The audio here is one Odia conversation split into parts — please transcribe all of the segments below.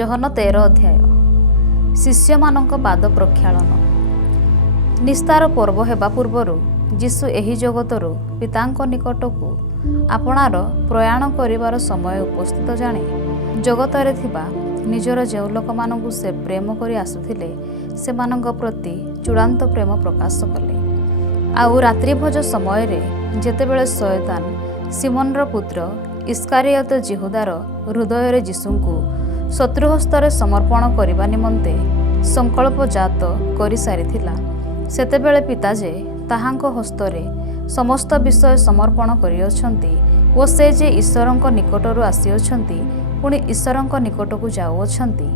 ଯୋହନ 13 ଅଧ୍ୟାୟ। ଶିଷ୍ୟମାନଙ୍କ ପାଦ ପ୍ରକ୍ଷାଳନ। ନିସ୍ତାର ପର୍ବ ହେବା ପୂର୍ବରୁ ଯୀଶୁ ଏହି ଜଗତରୁ ପିତାଙ୍କ ନିକଟକୁ ଆପଣାର ପ୍ରୟାଣ କରିବାର ସମୟ ଉପସ୍ଥିତ ଜାଣି ଜଗତରେ ଥିବା ନିଜର ଯେଉଁ ଲୋକମାନଙ୍କୁ ସେ ପ୍ରେମ କରି ଆସୁଥିଲେ ସେମାନଙ୍କ ପ୍ରତି ଚୂଡ଼ାନ୍ତ ପ୍ରେମ ପ୍ରକାଶ କଲେ। ଆଉ ରାତ୍ରିଭୋଜ ସମୟରେ ଯେତେବେଳେ ଶୟତାନ ସିମୋନର ପୁତ୍ର ଇସ୍କାରିୟତ ଜିହୁଦାର ହୃଦୟରେ ଯୀଶୁଙ୍କୁ ଶତ୍ରୁହସ୍ତରେ ସମର୍ପଣ କରିବା ନିମନ୍ତେ ସଂକଳ୍ପଜାତ କରିସାରିଥିଲା, ସେତେବେଳେ ପିତା ଯେ ତାହାଙ୍କ ହସ୍ତରେ ସମସ୍ତ ବିଷୟ ସମର୍ପଣ କରିଅଛନ୍ତି ଓ ସେ ଯେ ଈଶ୍ୱରଙ୍କ ନିକଟରୁ ଆସିଅଛନ୍ତି ପୁଣି ଈଶ୍ୱରଙ୍କ ନିକଟକୁ ଯାଉଅଛନ୍ତି,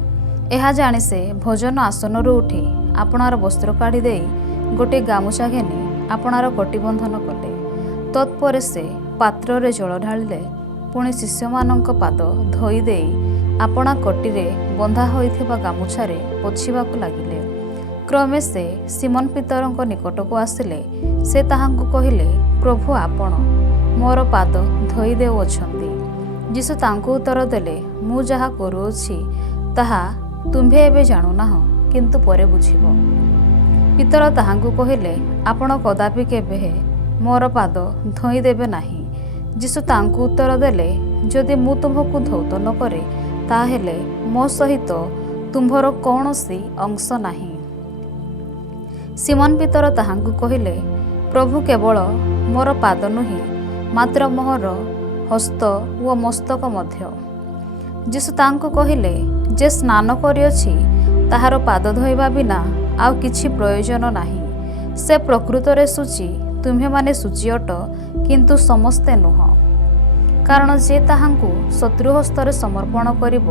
ଏହା ଜାଣି ସେ ଭୋଜନ ଆସନରୁ ଉଠି ଆପଣାର ବସ୍ତ୍ର କାଢ଼ି ଦେଇ ଗୋଟିଏ ଗାମୁଛା ଘେନି ଆପଣାର କଟିବନ୍ଧନ କଲେ। ତତ୍ପରେ ସେ ପାତ୍ରରେ ଜଳ ଢାଳିଲେ, ପୁଣି ଶିଷ୍ୟମାନଙ୍କ ପାଦ ଧୋଇ ଦେଇ ଆପଣା କଟିରେ ବନ୍ଧା ହୋଇଥିବା ଗାମୁଛାରେ ପୋଛିବାକୁ ଲାଗିଲେ। କ୍ରମେ ସେ ସିମୋନ ପିତରଙ୍କ ନିକଟକୁ ଆସିଲେ। ସେ ତାହାଙ୍କୁ କହିଲେ, ପ୍ରଭୁ, ଆପଣ ମୋର ପାଦ ଧୋଇ ଦେଉଅଛନ୍ତି। ଯୀଶୁ ତାଙ୍କୁ ଉତ୍ତର ଦେଲେ, ମୁଁ ଯାହା କରୁଅଛି ତାହା ତୁମ୍ଭେ ଏବେ ଜାଣୁନାହଁ, କିନ୍ତୁ ପରେ ବୁଝିବ। ପିତର ତାହାଙ୍କୁ କହିଲେ, ଆପଣ କଦାପି କେବେ ମୋର ପାଦ ଧୋଇ ଦେବେ ନାହିଁ। ଯୀଶୁ ତାଙ୍କୁ ଉତ୍ତର ଦେଲେ, ଯଦି ମୁଁ ତୁମ୍ଭକୁ ଧୌତ ନ କରେ ତାହେଲେ ମୋ ସହିତ ତୁମ୍ଭର କୌଣସି ଅଂଶ ନାହିଁ। ସିମୋନ ପିତର ତାହାଙ୍କୁ କହିଲେ, ପ୍ରଭୁ, କେବଳ ମୋର ପାଦ ନୁହେଁ, ମାତ୍ର ମୋହର ହସ୍ତ ଓ ମସ୍ତକ ମଧ୍ୟ। ଯୀଶୁ ତାଙ୍କୁ କହିଲେ, ଯେ ସ୍ନାନ କରିଅଛି ତାହାର ପାଦ ଧୋଇବା ବିନା ଆଉ କିଛି ପ୍ରୟୋଜନ ନାହିଁ। ସେ ପ୍ରକୃତରେ ଶୁଚି, ତୁମ୍ଭେମାନେ ଶୁଚି ଅଟ, କିନ୍ତୁ ସମସ୍ତେ ନୁହଁ। କାରଣ ଯେ ତାହାଙ୍କୁ ଶତ୍ରୁହସ୍ତରେ ସମର୍ପଣ କରିବ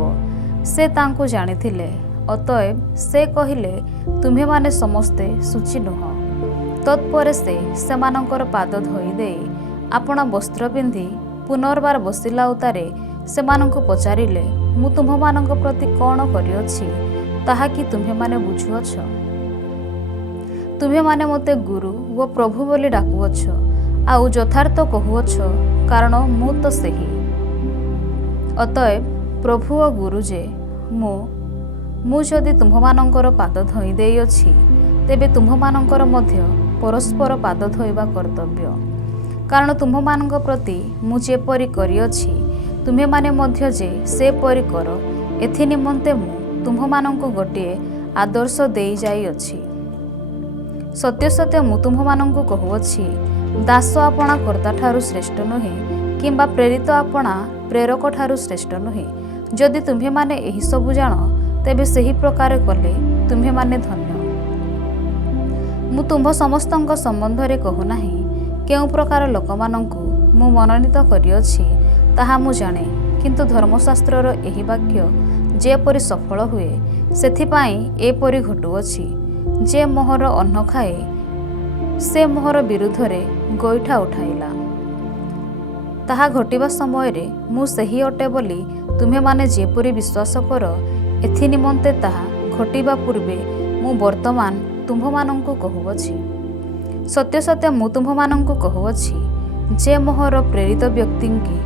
ସେ ତାଙ୍କୁ ଜାଣିଥିଲେ। ଅତଏବ ସେ କହିଲେ, ତୁମ୍ଭେମାନେ ସମସ୍ତେ ଶୁଚି ନୁହଁ। ତତ୍ପରେ ସେ ସେମାନଙ୍କର ପାଦ ଧୋଇ ଦେଇ ଆପଣା ବସ୍ତ୍ର ପିନ୍ଧି ପୁନର୍ବାର ବସିଲା ଉତ୍ତାରେ ସେମାନଙ୍କୁ ପଚାରିଲେ, ମୁଁ ତୁମ୍ଭମାନଙ୍କ ପ୍ରତି କ'ଣ କରିଅଛି ତାହା କି ତୁମ୍ଭେମାନେ ବୁଝୁଅଛ? ତୁମ୍ଭେମାନେ ମୋତେ ଗୁରୁ ଓ ପ୍ରଭୁ ବୋଲି ଡାକୁଅଛ, ଆଉ ଯଥାର୍ଥ କହୁଅଛ, କାରଣ ମୁଁ ତ ସେହି। ଅତଏବ ପ୍ରଭୁ ଓ ଗୁରୁ ଯେ ମୁଁ ଯଦି ତୁମ୍ଭମାନଙ୍କର ପାଦ ଧୋଇ ଦେଇଅଛି, ତେବେ ତୁମ୍ଭମାନଙ୍କର ମଧ୍ୟ ପରସ୍ପର ପାଦ ଧୋଇବା କର୍ତ୍ତବ୍ୟ। କାରଣ ତୁମ୍ଭମାନଙ୍କ ପ୍ରତି ମୁଁ ଯେପରି କରିଅଛି ତୁମ୍ଭେମାନେ ମଧ୍ୟ ଯେ ସେପରି କର, ଏଥି ନିମନ୍ତେ ମୁଁ ତୁମ୍ଭମାନଙ୍କୁ ଗୋଟିଏ ଆଦର୍ଶ ଦେଇ ଯାଇଅଛି। ସତ୍ୟ ସତ୍ୟ ମୁଁ ତୁମ୍ଭମାନଙ୍କୁ କହୁଅଛି, ଦାସ ଆପଣା କର୍ତ୍ତାଠାରୁ ଶ୍ରେଷ୍ଠ ନୁହେଁ, କିମ୍ବା ପ୍ରେରିତ ଆପଣା ପ୍ରେରକଠାରୁ ଶ୍ରେଷ୍ଠ ନୁହେଁ। ଯଦି ତୁମ୍ଭେମାନେ ଏହିସବୁ ଜାଣ, ତେବେ ସେହି ପ୍ରକାର କଲେ ତୁମ୍ଭେମାନେ ଧନ୍ୟ। ମୁଁ ତୁମ୍ଭ ସମସ୍ତଙ୍କ ସମ୍ବନ୍ଧରେ କହୁନାହିଁ। କେଉଁ ପ୍ରକାର ଲୋକମାନଙ୍କୁ ମୁଁ ମନୋନୀତ କରିଅଛି ତାହା ମୁଁ ଜାଣେ, କିନ୍ତୁ ଧର୍ମଶାସ୍ତ୍ରର ଏହି ବାକ୍ୟ ଯେପରି ସଫଳ ହୁଏ ସେଥିପାଇଁ ଏପରି ଘଟୁଅଛି। ଯେ ମୋହର ଅନ୍ନ ଖାଏ ସେ ମୋହର ବିରୁଦ୍ଧରେ ଗୋଇଠା ଉଠାଇଲା। ତାହା ଘଟିବା ସମୟରେ ମୁଁ ସେହି ଅଟେ ବୋଲି ତୁମ୍ଭେମାନେ ଯେପରି ବିଶ୍ୱାସ କର, ଏଥି ନିମନ୍ତେ ତାହା ଘଟିବା ପୂର୍ବେ ମୁଁ ବର୍ତ୍ତମାନ ତୁମ୍ଭମାନଙ୍କୁ କହୁଅଛି। ସତ୍ୟ ସତ୍ୟ ମୁଁ ତୁମ୍ଭମାନଙ୍କୁ କହୁଅଛି, ଯେ ମୋହର ପ୍ରେରିତ ବ୍ୟକ୍ତିଙ୍କି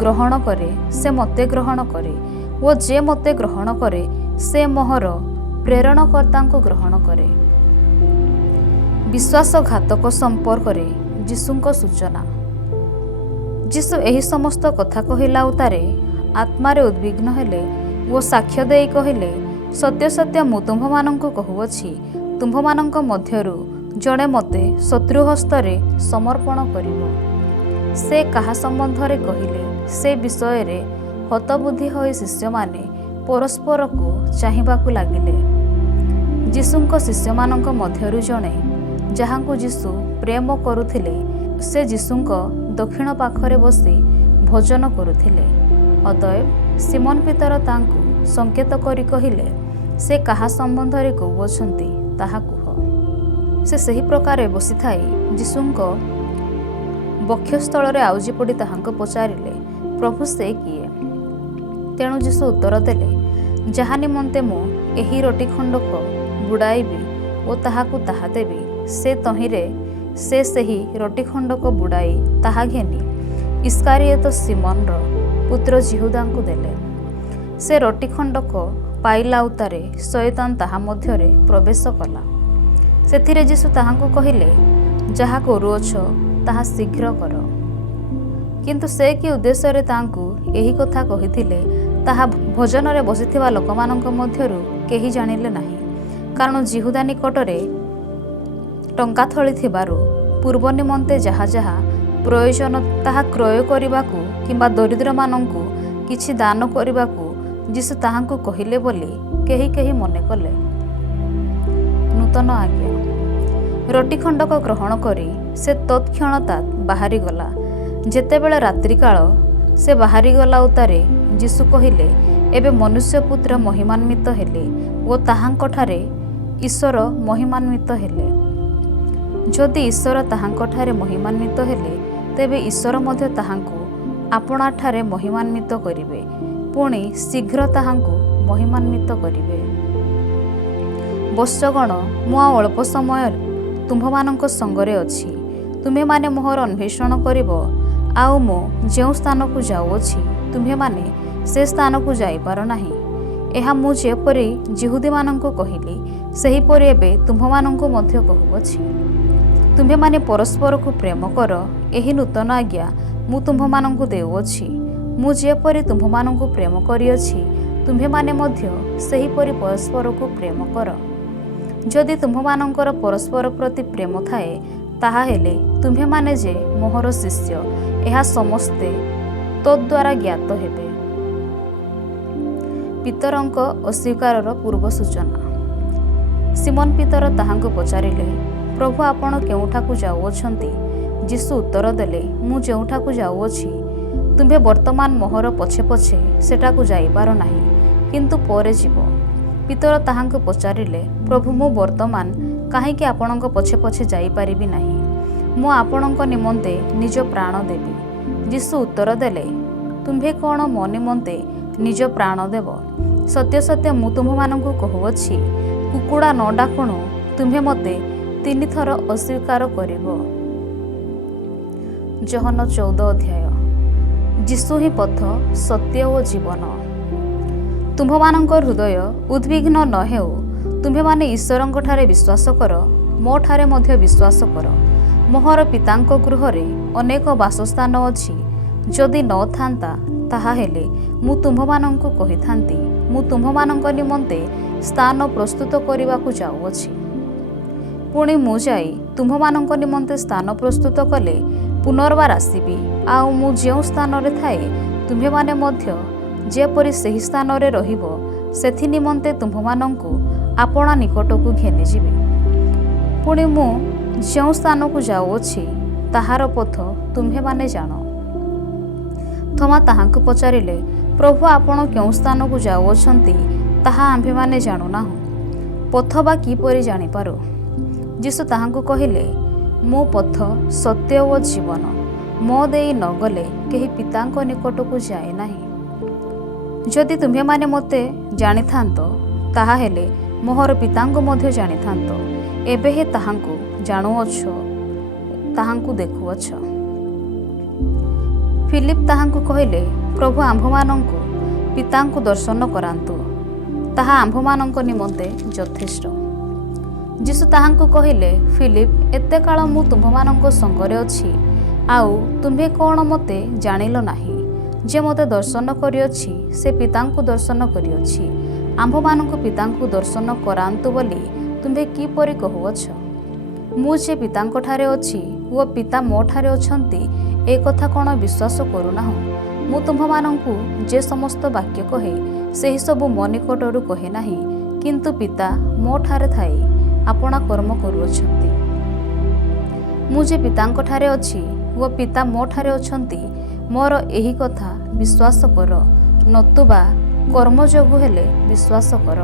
ଗ୍ରହଣ କରେ ସେ ମୋତେ ଗ୍ରହଣ କରେ, ଓ ଯେ ମୋତେ ଗ୍ରହଣ କରେ ସେ ମୋହର ପ୍ରେରଣକର୍ତ୍ତାଙ୍କୁ ଗ୍ରହଣ କରେ। ବିଶ୍ୱାସଘାତକ ସମ୍ପର୍କରେ ଯୀଶୁଙ୍କ ସୂଚନା। ଯୀଶୁ ଏହି ସମସ୍ତ କଥା କହିଲା ଉତ୍ତାରେ ଆତ୍ମାରେ ଉଦ୍ବିଗ୍ନ ହେଲେ ଓ ସାକ୍ଷ୍ୟ ଦେଇ କହିଲେ, ସତ୍ୟ ସତ୍ୟ ମୁଁ ତୁମ୍ଭମାନଙ୍କୁ କହୁଅଛି, ତୁମ୍ଭମାନଙ୍କ ମଧ୍ୟରୁ ଜଣେ ମୋତେ ଶତ୍ରୁହସ୍ତରେ ସମର୍ପଣ କରିବ। ସେ କାହା ସମ୍ବନ୍ଧରେ କହିଲେ ସେ ବିଷୟରେ ହତବୁଦ୍ଧି ହୋଇ ଶିଷ୍ୟମାନେ ପରସ୍ପରକୁ ଚାହିଁବାକୁ ଲାଗିଲେ। ଯୀଶୁଙ୍କ ଶିଷ୍ୟମାନଙ୍କ ମଧ୍ୟରୁ ଜଣେ, ଯାହାଙ୍କୁ ଯୀଶୁ ପ୍ରେମ କରୁଥିଲେ, ସେ ଯୀଶୁଙ୍କ ଦକ୍ଷିଣ ପାଖରେ ବସି ଭୋଜନ କରୁଥିଲେ। ଅତଏବ ସିମୋନ ପିତର ତାଙ୍କୁ ସଙ୍କେତ କରି କହିଲେ, ସେ କାହା ସମ୍ବନ୍ଧରେ କହୁଅଛନ୍ତି ତାହା କୁହ। ସେ ସେହି ପ୍ରକାରେ ବସିଥାଇ ଯୀଶୁଙ୍କ ବକ୍ଷସ୍ଥଳରେ ଆଉଜି ପଡ଼ି ତାହାଙ୍କୁ ପଚାରିଲେ, ପ୍ରଭୁ, ସେ କିଏ? ତେଣୁ ଯୀଶୁ ଉତ୍ତର ଦେଲେ, ଯାହା ନିମନ୍ତେ ମୁଁ ଏହି ରୋଟି ଖଣ୍ଡକ ବୁଡ଼ାଇବି ଓ ତାହାକୁ ତାହା ଦେବି, ସେ ତହିଁରେ ସେ ସେହି ରୋଟି ଖଣ୍ଡକ ବୁଡ଼ାଇ ତାହା ଘେନି ଇସ୍କାରିୟତ ସିମୋନର ପୁତ୍ର ଜିହୁଦାଙ୍କୁ ଦେଲେ। ସେ ରୋଟି ଖଣ୍ଡକ ପାଇଲା ଉତ୍ତାରେ ଶୟତାନ ତାହା ମଧ୍ୟରେ ପ୍ରବେଶ କଲା। ସେଥିରେ ଯୀଶୁ ତାହାଙ୍କୁ କହିଲେ, ଯାହା କରୁଅଛ ତାହା ଶୀଘ୍ର କର। କିନ୍ତୁ ସେ କି ଉଦ୍ଦେଶ୍ୟରେ ତାଙ୍କୁ ଏହି କଥା କହିଥିଲେ ତାହା ଭୋଜନରେ ବସିଥିବା ଲୋକମାନଙ୍କ ମଧ୍ୟରୁ କେହି ଜାଣିଲେ ନାହିଁ। କାରଣ ଜିହୁଦା ନିକଟରେ ଟଙ୍କା ଥଳି ଥିବାରୁ ପୂର୍ବ ନିମନ୍ତେ ଯାହା ଯାହା ପ୍ରୟୋଜନ ତାହା କ୍ରୟ କରିବାକୁ କିମ୍ବା ଦରିଦ୍ରମାନଙ୍କୁ କିଛି ଦାନ କରିବାକୁ ଯୀଶୁ ତାହାଙ୍କୁ କହିଲେ ବୋଲି କେହି କେହି ମନେ କଲେ। ନୂତନ ଆଜ୍ଞା। ରୋଟି ଖଣ୍ଡକ ଗ୍ରହଣ କରି ସେ ତତ୍କ୍ଷଣତା ବାହାରିଗଲା। ଯେତେବେଳେ ରାତ୍ରିକାଳ ସେ ବାହାରିଗଲା ଉତ୍ତାରେ ଯୀଶୁ କହିଲେ, ଏବେ ମନୁଷ୍ୟପୁତ୍ର ମହିମାନ୍ୱିତ ହେଲେ ଓ ତାହାଙ୍କଠାରେ ଈଶ୍ୱର ମହିମାନ୍ୱିତ ହେଲେ। ଯଦି ଈଶ୍ୱର ତାହାଙ୍କଠାରେ ମହିମାନ୍ୱିତ ହେଲେ, ତେବେ ଈଶ୍ୱର ମଧ୍ୟ ତାହାଙ୍କୁ ଆପଣାଠାରେ ମହିମାନ୍ୱିତ କରିବେ, ପୁଣି ଶୀଘ୍ର ତାହାଙ୍କୁ ମହିମାନ୍ୱିତ କରିବେ। ବତ୍ସଗଣ, ମୁଁ ଆଉ ଅଳ୍ପ ସମୟ ତୁମ୍ଭମାନଙ୍କ ସଙ୍ଗରେ ଅଛି। ତୁମ୍ଭେମାନେ ମୋହର ଅନ୍ୱେଷଣ କରିବ, ଆଉ ମୁଁ ଯେଉଁ ସ୍ଥାନକୁ ଯାଉଅଛି ତୁମ୍ଭେମାନେ ସେ ସ୍ଥାନକୁ ଯାଇପାର ନାହିଁ। ଏହା ମୁଁ ଯେପରି ଯିହୁଦୀମାନଙ୍କୁ କହିଲି, ସେହିପରି ଏବେ ତୁମ୍ଭମାନଙ୍କୁ ମଧ୍ୟ କହୁଅଛି। ତୁମ୍ଭେମାନେ ପରସ୍ପରକୁ ପ୍ରେମ କର, ଏହି ନୂତନ ଆଜ୍ଞା ମୁଁ ତୁମ୍ଭମାନଙ୍କୁ ଦେଉଅଛି। ମୁଁ ଯେପରି ତୁମ୍ଭମାନଙ୍କୁ ପ୍ରେମ କରିଅଛି, ତୁମ୍ଭେମାନେ ମଧ୍ୟ ସେହିପରି ପରସ୍ପରକୁ ପ୍ରେମ କର। ଯଦି ତୁମ୍ଭମାନଙ୍କର ପରସ୍ପର ପ୍ରତି ପ୍ରେମ ଥାଏ, ତାହାହେଲେ ତୁମ୍ଭେମାନେ ଯେ ମୋହର ଶିଷ୍ୟ, ଏହା ସମସ୍ତେ ତଦ୍ଦ୍ୱାରା ଜ୍ଞାତ ହେବେ। ପିତରଙ୍କ ଅସ୍ୱୀକାରର ପୂର୍ବ ସୂଚନା। ସିମୋନ ପିତର ତାହାଙ୍କୁ ପଚାରିଲେ, ପ୍ରଭୁ, ଆପଣ କେଉଁଠାକୁ ଯାଉଅଛନ୍ତି? ଯୀଶୁ ଉତ୍ତର ଦେଲେ, ମୁଁ ଯେଉଁଠାକୁ ଯାଉଅଛି ତୁମ୍ଭେ ବର୍ତ୍ତମାନ ମୋହର ପଛେ ପଛେ ସେଠାକୁ ଯାଇପାର ନାହିଁ, କିନ୍ତୁ ପରେ ଯିବ। ପିତର ତାହାଙ୍କୁ ପଚାରିଲେ, ପ୍ରଭୁ, ମୁଁ ବର୍ତ୍ତମାନ କାହିଁକି ଆପଣଙ୍କ ପଛେ ପଛେ ଯାଇପାରିବି ନାହିଁ? ମୁଁ ଆପଣଙ୍କ ନିମନ୍ତେ ନିଜ ପ୍ରାଣ ଦେବି। ଯୀଶୁ ଉତ୍ତର ଦେଲେ, ତୁମ୍ଭେ କ'ଣ ମୋ ନିମନ୍ତେ ନିଜ ପ୍ରାଣ ଦେବ? ସତ୍ୟ ସତ୍ୟ ମୁଁ ତୁମ୍ଭମାନଙ୍କୁ କହୁଅଛି, କୁକୁଡ଼ା ନ ଡାକୁଣୁ ତୁମ୍ଭେ ମୋତେ 3 ଥର ଅସ୍ୱୀକାର କରିବ। ଯୋହନ 14 ଅଧ୍ୟାୟ। ଯୀଶୁ ହିଁ ପଥ, ସତ୍ୟ ଓ ଜୀବନ। ତୁମ୍ଭମାନଙ୍କ ହୃଦୟ ଉଦ୍ବିଗ୍ନ ନ ହେଉ। ତୁମ୍ଭେମାନେ ଈଶ୍ୱରଙ୍କଠାରେ ବିଶ୍ୱାସ କର, ମୋ ଠାରେ ମଧ୍ୟ ବିଶ୍ୱାସ କର। ମୋହର ପିତାଙ୍କ ଗୃହରେ ଅନେକ ବାସସ୍ଥାନ ଅଛି। ଯଦି ନ ଥାନ୍ତା, ତାହାହେଲେ ମୁଁ ତୁମ୍ଭମାନଙ୍କୁ କହିଥାନ୍ତି, ମୁଁ ତୁମ୍ଭମାନଙ୍କ ନିମନ୍ତେ ସ୍ଥାନ ପ୍ରସ୍ତୁତ କରିବାକୁ ଯାଉଅଛି। ପୁଣି ମୁଁ ଯାଇ ତୁମ୍ଭମାନଙ୍କ ନିମନ୍ତେ ସ୍ଥାନ ପ୍ରସ୍ତୁତ କଲେ ପୁନର୍ବାର ଆସିବି, ଆଉ ମୁଁ ଯେଉଁ ସ୍ଥାନରେ ଥାଏ ତୁମ୍ଭେମାନେ ମଧ୍ୟ ଯେପରି ସେହି ସ୍ଥାନରେ ରହିବ, ସେଥି ନିମନ୍ତେ ତୁମ୍ଭମାନଙ୍କୁ ଆପଣା ନିକଟକୁ ଘେନିଯିବି। ପୁଣି ମୁଁ ଯେଉଁ ସ୍ଥାନକୁ ଯାଉଅଛି ତାହାର ପଥ ତୁମ୍ଭେମାନେ ଜାଣ। ଥୋମା ତାହାଙ୍କୁ ପଚାରିଲେ, ପ୍ରଭୁ, ଆପଣ କେଉଁ ସ୍ଥାନକୁ ଯାଉଅଛନ୍ତି ତାହା ଆମ୍ଭେମାନେ ଜାଣୁନାହୁଁ। ପଥ ବା କିପରି ଜାଣିପାରୁ? ଯୀଶୁ ତାହାଙ୍କୁ କହିଲେ, ମୁଁ ପଥ, ସତ୍ୟ ଓ ଜୀବନ। ମୋ ଦେଇ ନ ଗଲେ କେହି ପିତାଙ୍କ ନିକଟକୁ ଯାଏ ନାହିଁ। ଯଦି ତୁମ୍ଭେମାନେ ମୋତେ ଜାଣିଥାନ୍ତ, ତାହାହେଲେ ମୋହର ପିତାଙ୍କୁ ମଧ୍ୟ ଜାଣିଥାନ୍ତ। ଏବେ ହିଁ ତାହାଙ୍କୁ ଜାଣୁଅଛ, ତାହାଙ୍କୁ ଦେଖୁଅଛ। ଫିଲିପ ତାହାଙ୍କୁ କହିଲେ, ପ୍ରଭୁ, ଆମ୍ଭମାନଙ୍କୁ ପିତାଙ୍କୁ ଦର୍ଶନ କରାନ୍ତୁ, ତାହା ଆମ୍ଭମାନଙ୍କ ନିମନ୍ତେ ଯଥେଷ୍ଟ। ଯୀଶୁ ତାହାଙ୍କୁ କହିଲେ, ଫିଲିପ, ଏତେ କାଳ ମୁଁ ତୁମ୍ଭମାନଙ୍କ ସଙ୍ଗରେ ଅଛି, ଆଉ ତୁମ୍ଭେ କ'ଣ ମୋତେ ଜାଣିଲ ନାହିଁ? ଯେ ମୋତେ ଦର୍ଶନ କରିଅଛି ସେ ପିତାଙ୍କୁ ଦର୍ଶନ କରିଅଛି। ଆମ୍ଭମାନଙ୍କୁ ପିତାଙ୍କୁ ଦର୍ଶନ କରାନ୍ତୁ ବୋଲି ତୁମ୍ଭେ କିପରି କହୁଅଛ? ମୁଁ ଯେ ପିତାଙ୍କଠାରେ ଅଛି ଓ ପିତା ମୋ ଠାରେ ଅଛନ୍ତି, ଏ କଥା କ'ଣ ବିଶ୍ୱାସ କରୁନାହୁଁ? ମୁଁ ତୁମ୍ଭମାନଙ୍କୁ ଯେ ସମସ୍ତ ବାକ୍ୟ କହେ, ସେହିସବୁ ମୋ ନିକଟରୁ କହେ ନାହିଁ, କିନ୍ତୁ ପିତା ମୋ ଠାରେ ଥାଇ ଆପଣା କର୍ମ କରୁଅଛନ୍ତି। ମୁଁ ଯେ ପିତାଙ୍କଠାରେ ଅଛି ଓ ପିତା ମୋ ଠାରେ ଅଛନ୍ତି, ମୋର ଏହି କଥା ବିଶ୍ୱାସ କର, ନତୁବା କର୍ମ ଯୋଗୁ ହେଲେ ବିଶ୍ୱାସ କର।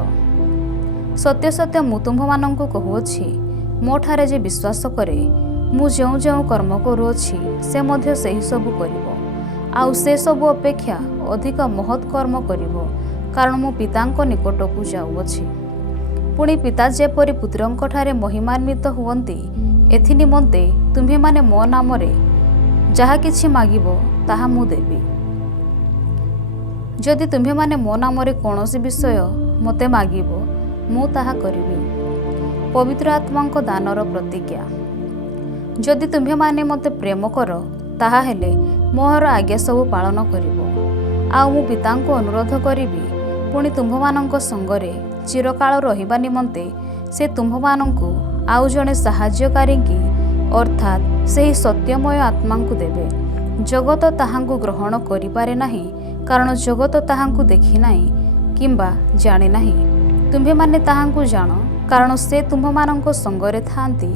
ସତ୍ୟ ସତ୍ୟ ମୁଁ ତୁମ୍ଭମାନଙ୍କୁ କହୁଅଛି, ମୋ ଠାରେ ଯେ ବିଶ୍ୱାସ କରେ, ମୁଁ ଯେଉଁ ଯେଉଁ କର୍ମ କରୁଅଛି ସେ ମଧ୍ୟ ସେହିସବୁ କରିବ, ଆଉ ସେସବୁ ଅପେକ୍ଷା ଅଧିକ ମହତ୍ କର୍ମ କରିବ, କାରଣ ମୁଁ ପିତାଙ୍କ ନିକଟକୁ ଯାଉଅଛି। ପୁଣି ପିତା ଯେପରି ପୁତ୍ରଙ୍କଠାରେ ମହିମାନ୍ୱିତ ହୁଅନ୍ତି, ଏଥି ନିମନ୍ତେ ତୁମ୍ଭେମାନେ ମୋ ନାମରେ ଯାହା କିଛି ମାଗିବ ତାହା ମୁଁ ଦେବି। ଯଦି ତୁମ୍ଭେମାନେ ମୋ ନାମରେ କୌଣସି ବିଷୟ ମୋତେ ମାଗିବ, ମୁଁ ତାହା କରିବି। ପବିତ୍ର ଆତ୍ମାଙ୍କ ଦାନର ପ୍ରତିଜ୍ଞା। ଯଦି ତୁମ୍ଭେମାନେ ମୋତେ ପ୍ରେମ କର, ତାହା ହେଲେ ମୋର ଆଜ୍ଞା ସବୁ ପାଳନ କରିବ। ଆଉ ମୁଁ ପିତାଙ୍କୁ ଅନୁରୋଧ କରିବି, ପୁଣି ତୁମ୍ଭମାନଙ୍କ ସଙ୍ଗରେ ଚିରକାଳ ରହିବା ନିମନ୍ତେ ସେ ତୁମ୍ଭମାନଙ୍କୁ ଆଉ ଜଣେ ସାହାଯ୍ୟକାରୀଙ୍କି ଅର୍ଥାତ୍ ସେହି ସତ୍ୟମୟ ଆତ୍ମାଙ୍କୁ ଦେବେ। ଜଗତ ତାହାଙ୍କୁ ଗ୍ରହଣ କରିପାରେ ନାହିଁ, କାରଣ ଜଗତ ତାହାଙ୍କୁ ଦେଖିନାହିଁ କିମ୍ବା ଜାଣିନାହିଁ। ତୁମ୍ଭେମାନେ ତାହାଙ୍କୁ ଜାଣ, କାରଣ ସେ ତୁମ୍ଭମାନଙ୍କ ସଙ୍ଗରେ ଥାଆନ୍ତି,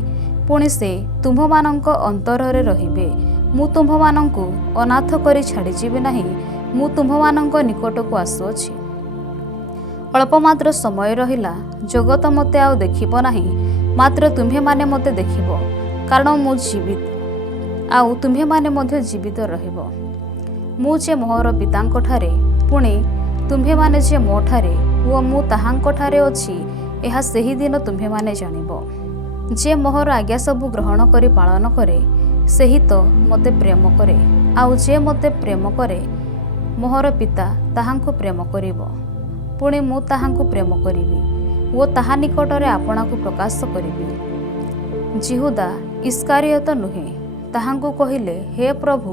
ପୁଣି ସେ ତୁମ୍ଭମାନଙ୍କ ଅନ୍ତରରେ ରହିବେ। ମୁଁ ତୁମ୍ଭମାନଙ୍କୁ ଅନାଥ କରି ଛାଡ଼ିଯିବି ନାହିଁ, ମୁଁ ତୁମ୍ଭମାନଙ୍କ ନିକଟକୁ ଆସୁଅଛି। ଅଳ୍ପ ମାତ୍ର ସମୟ ରହିଲା, ଜଗତ ମୋତେ ଆଉ ଦେଖିବ ନାହିଁ, ମାତ୍ର ତୁମ୍ଭେମାନେ ମୋତେ ଦେଖିବ, କାରଣ ମୁଁ ଜୀବିତ, ଆଉ ତୁମ୍ଭେମାନେ ମଧ୍ୟ ଜୀବିତ ରହିବ। ମୁଁ ଯେ ମୋର ପିତାଙ୍କଠାରେ, ପୁଣି ତୁମ୍ଭେମାନେ ଯେ ମୋ ଠାରେ ଓ ମୁଁ ତାହାଙ୍କଠାରେ ଅଛି, ଏହା ସେହିଦିନ ତୁମ୍ଭେମାନେ ଜାଣିବ ଯେ ମୋର ଆଜ୍ଞା ସବୁ ଗ୍ରହଣ କରି ପାଳନ କରେ, ସେହି ତ ମୋତେ ପ୍ରେମ କରେ। ଆଉ ଯେ ମୋତେ ପ୍ରେମ କରେ, ମୋର ପିତା ତାହାଙ୍କୁ ପ୍ରେମ କରିବ, ପୁଣି ମୁଁ ତାହାଙ୍କୁ ପ୍ରେମ କରିବି ଓ ତାହା ନିକଟରେ ଆପଣାକୁ ପ୍ରକାଶ କରିବି। ଯିହୁଦା ଇସ୍କାରିୟତ ନୁହେଁ, ତାହାଙ୍କୁ କହିଲେ, ହେ ପ୍ରଭୁ,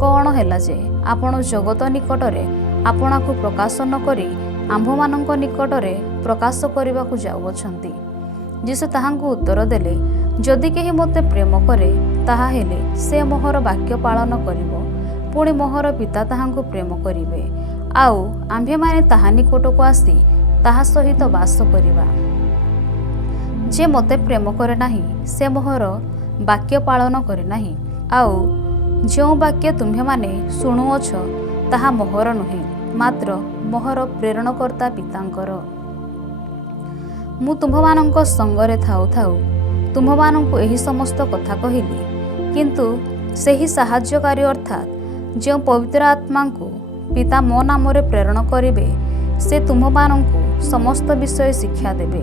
କ'ଣ ହେଲା ଯେ ଆପଣ ଜଗତ ନିକଟରେ ଆପଣାକୁ ପ୍ରକାଶ ନ କରି ଆମ୍ଭମାନଙ୍କ ନିକଟରେ ପ୍ରକାଶ କରିବାକୁ ଯାଉଅଛନ୍ତି? ଯୀଶୁ ତାହାଙ୍କୁ ଉତ୍ତର ଦେଲେ, ଯଦି କେହି ମୋତେ ପ୍ରେମ କରେ, ତାହା ହେଲେ ସେ ମୋହର ବାକ୍ୟ ପାଳନ କରିବ, ପୁଣି ମୋହର ପିତା ତାହାଙ୍କୁ ପ୍ରେମ କରିବେ, ଆଉ ଆମ୍ଭେମାନେ ତାହା ନିକଟକୁ ଆସି ତାହା ସହିତ ବାସ କରିବା। ଯେ ମୋତେ ପ୍ରେମ କରେ ନାହିଁ, ସେ ମୋହର ବାକ୍ୟ ପାଳନ କରେ ନାହିଁ। ଆଉ ଯେଉଁ ବାକ୍ୟ ତୁମ୍ଭେମାନେ ଶୁଣୁଅଛ, ତାହା ମୋହର ନୁହେଁ, ମାତ୍ର ମୋହର ପ୍ରେରଣକର୍ତ୍ତା ପିତାଙ୍କର। ମୁଁ ତୁମ୍ଭମାନଙ୍କ ସଙ୍ଗରେ ଥାଉ ଥାଉ ତୁମ୍ଭମାନଙ୍କୁ ଏହି ସମସ୍ତ କଥା କହିଲି, କିନ୍ତୁ ସେହି ସାହାଯ୍ୟକାରୀ ଅର୍ଥାତ୍ ଯେଉଁ ପବିତ୍ର ଆତ୍ମାଙ୍କୁ ପିତା ମୋ ନାମରେ ପ୍ରେରଣ କରିବେ, ସେ ତୁମ୍ଭମାନଙ୍କୁ ସମସ୍ତ ବିଷୟ ଶିକ୍ଷା ଦେବେ।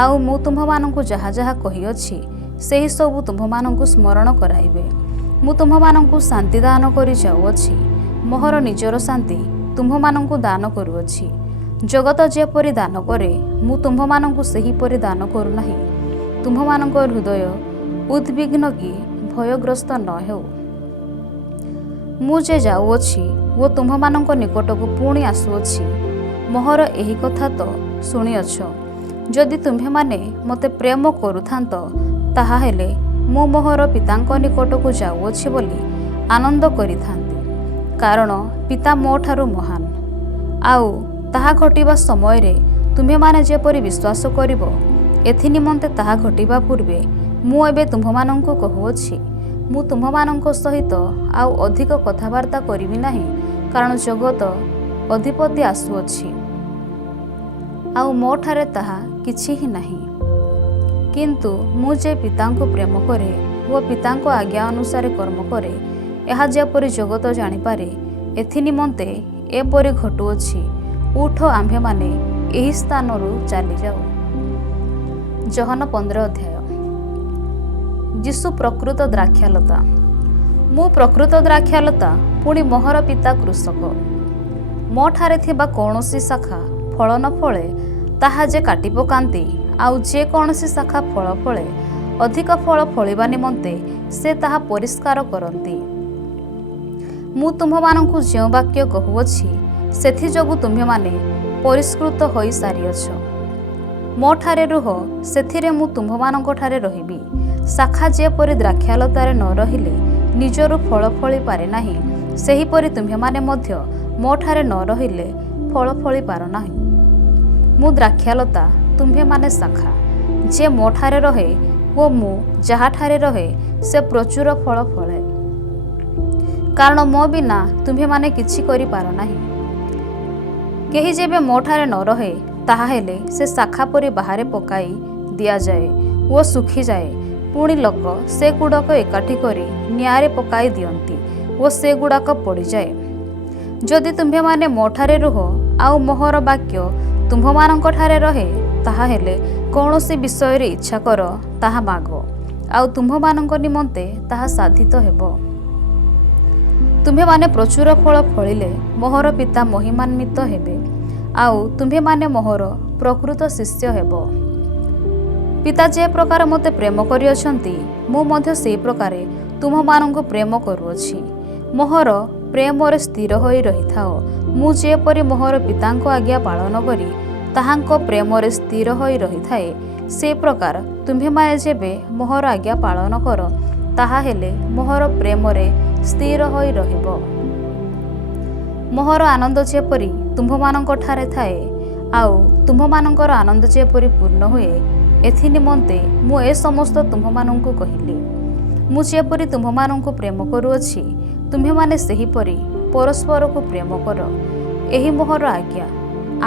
ଆଉ ମୁଁ ତୁମ୍ଭମାନଙ୍କୁ ଯାହା ଯାହା କହିଅଛି, ସେହି ସବୁ ତୁମ୍ଭମାନଙ୍କୁ ସ୍ମରଣ କରାଇବେ। ମୁଁ ତୁମ୍ଭମାନଙ୍କୁ ଶାନ୍ତି ଦାନ କରି ଯାଉଅଛି, ମୋହର ନିଜର ଶାନ୍ତି ତୁମ୍ଭମାନଙ୍କୁ ଦାନ କରୁଅଛି। ଜଗତ ଯେପରି ଦାନ କରେ, ମୁଁ ତୁମ୍ଭମାନଙ୍କୁ ସେହିପରି ଦାନ କରୁନାହିଁ। ତୁମ୍ଭମାନଙ୍କ ହୃଦୟ ଉଦ୍ବିଗ୍ନ କି ଭୟଗ୍ରସ୍ତ ନ ହେଉ। ମୁଁ ଯେ ଯାଉଅଛି ଓ ତୁମ୍ଭମାନଙ୍କ ନିକଟକୁ ପୁଣି ଆସୁଅଛି, ମୋହର ଏହି କଥା ତ ଶୁଣିଅଛ। ଯଦି ତୁମ୍ଭେମାନେ ମୋତେ ପ୍ରେମ କରୁଥାନ୍ତ, ତାହା ହେଲେ ମୁଁ ମୋହର ପିତାଙ୍କ ନିକଟକୁ ଯାଉଅଛି ବୋଲି ଆନନ୍ଦ କରିଥାନ୍ତି, କାରଣ ପିତା ମୋ ଠାରୁ ମହାନ। ଆଉ ତାହା ଘଟିବା ସମୟରେ ତୁମ୍ଭେମାନେ ଯେପରି ବିଶ୍ୱାସ କରିବ, ଏଥି ନିମନ୍ତେ ତାହା ଘଟିବା ପୂର୍ବେ ମୁଁ ଏବେ ତୁମ୍ଭମାନଙ୍କୁ କହୁଅଛି। ମୁଁ ତୁମ୍ଭମାନଙ୍କ ସହିତ ଆଉ ଅଧିକ କଥାବାର୍ତ୍ତା କରିବି ନାହିଁ, କାରଣ ଜଗତ ଅଧିପତି ଆସୁଅଛି, ଆଉ ମୋ ଠାରେ ତାହା କିଛି ହିଁ ନାହିଁ। କିନ୍ତୁ ମୁଁ ଯେ ପିତାଙ୍କୁ ପ୍ରେମ କରେ ଓ ପିତାଙ୍କ ଆଜ୍ଞା ଅନୁସାରେ କର୍ମ କରେ, ଏହା ଯେପରି ଜଗତ ଜାଣିପାରେ, ଏଥି ନିମନ୍ତେ ଏପରି ଘଟୁଅଛି। ଉଠ, ଆମ୍ଭେମାନେ ଏହି ସ୍ଥାନରୁ ଚାଲିଯାଉ। ଜହନ 15 ଅଧ୍ୟାୟ। ଯୀଶୁ ପ୍ରକୃତ ଦ୍ରାକ୍ଷାଲତା। ମୁଁ ପ୍ରକୃତ ଦ୍ରାକ୍ଷାଲତା, ପୁଣି ମୋହର ପିତା କୃଷକ। ମୋ ଠାରେ ଥିବା କୌଣସି ଶାଖା ଫଳ ନ ଫଳେ, ତାହା ଯେ କାଟି ପକାନ୍ତି, ଆଉ ଯେ କୌଣସି ଶାଖା ଫଳ ଫଳେ, ଅଧିକ ଫଳ ଫଳିବା ନିମନ୍ତେ ସେ ତାହା ପରିଷ୍କାର କରନ୍ତି। ମୁଁ ତୁମ୍ଭମାନଙ୍କୁ ଯେଉଁ ବାକ୍ୟ କହୁଅଛି, ସେଥିଯୋଗୁଁ ତୁମ୍ଭେମାନେ ପରିଷ୍କୃତ ହୋଇ ସାରିଅଛ। ମୋ ଠାରେ ରୁହ, ସେଥିରେ ମୁଁ ତୁମ୍ଭମାନଙ୍କଠାରେ ରହିବି। ଶାଖା ଯେପରି ଦ୍ରାକ୍ଷାଲତାରେ ନ ରହିଲେ ନିଜରୁ ଫଳ ଫଳି ପାରେ ନାହିଁ, ସେହିପରି ତୁମ୍ଭେମାନେ ମଧ୍ୟ ମୋ ଠାରେ ନ ରହିଲେ ଫଳ ଫଳି ପାର ନାହିଁ। ମୁଁ ଦ୍ରାକ୍ଷାଲତା, ତୁମ୍ଭେମାନେ ଶାଖା। ଯେ ମୋ ଠାରେ ରହେ ଓ ମୁଁ ଯାହାଠାରେ ରହେ, ସେ ପ୍ରଚୁର ଫଳ ଫଳେ, କାରଣ ମୋ ବିନା ତୁମ୍ଭେମାନେ କିଛି କରିପାର ନାହିଁ। କେହି ଯେବେ ମୋ ଠାରେ ନ ରହେ, ତାହାହେଲେ ସେ ଶାଖା ପରି ବାହାରେ ପକାଇ ଦିଆଯାଏ ଓ ଶୁଖିଯାଏ। ପୁଣି ଲୋକ ସେଗୁଡ଼ାକ ଏକାଠି କରି ନିଆଁରେ ପକାଇ ଦିଅନ୍ତି ଓ ସେଗୁଡ଼ାକ ପୋଡ଼ିଯାଏ। ଯଦି ତୁମ୍ଭେମାନେ ମୋ ଠାରେ ରୁହ, ଆଉ ମୋହର ବାକ୍ୟ ତୁମ୍ଭମାନଙ୍କଠାରେ ରହେ, ତାହାହେଲେ କୌଣସି ବିଷୟରେ ଇଚ୍ଛା କର, ତାହା ମାଗ, ଆଉ ତୁମ୍ଭମାନଙ୍କ ନିମନ୍ତେ ତାହା ସାଧିତ ହେବ। ତୁମ୍ଭେମାନେ ପ୍ରଚୁର ଫଳ ଫଳିଲେ ମୋହର ପିତା ମହିମାନ୍ୱିତ ହେବେ। ଆଉ ତୁମ୍ଭେମାନେ ମୋହର ପ୍ରକୃତ ଶିଷ୍ୟ ହେବ। ପିତା ଯେ ପ୍ରକାର ମୋତେ ପ୍ରେମ କରିଅଛନ୍ତି ମୁଁ ମଧ୍ୟ ସେହି ପ୍ରକାରେ ତୁମମାନଙ୍କୁ ପ୍ରେମ କରୁଅଛି। ମୋହର ପ୍ରେମରେ ସ୍ଥିର ହୋଇ ରହିଥାଅ। ମୁଁ ଯେପରି ମୋହର ପିତାଙ୍କ ଆଜ୍ଞା ପାଳନ କରି ତାହାଙ୍କ ପ୍ରେମରେ ସ୍ଥିର ହୋଇ ରହିଥାଏ, ସେ ପ୍ରକାର ତୁମ୍ଭେମାନେ ଯେବେ ମୋହର ଆଜ୍ଞା ପାଳନ କର, ତାହା ହେଲେ ମୋହର ପ୍ରେମରେ ସ୍ଥିର ହୋଇ ରହିବ। ମୋହର ଆନନ୍ଦ ଯେପରି ତୁମ୍ଭମାନଙ୍କଠାରେ ଥାଏ, ଆଉ ତୁମ୍ଭମାନଙ୍କର ଆନନ୍ଦ ଯେପରି ପୂର୍ଣ୍ଣ ହୁଏ, ଏଥି ନିମନ୍ତେ ମୁଁ ଏ ସମସ୍ତ ତୁମ୍ଭମାନଙ୍କୁ କହିଲି। ମୁଁ ଯେପରି ତୁମ୍ଭମାନଙ୍କୁ ପ୍ରେମ କରୁଅଛି, ତୁମ୍ଭେମାନେ ସେହିପରି ପରସ୍ପରକୁ ପ୍ରେମ କର। ଏହି ମୋହର ଆଜ୍ଞା।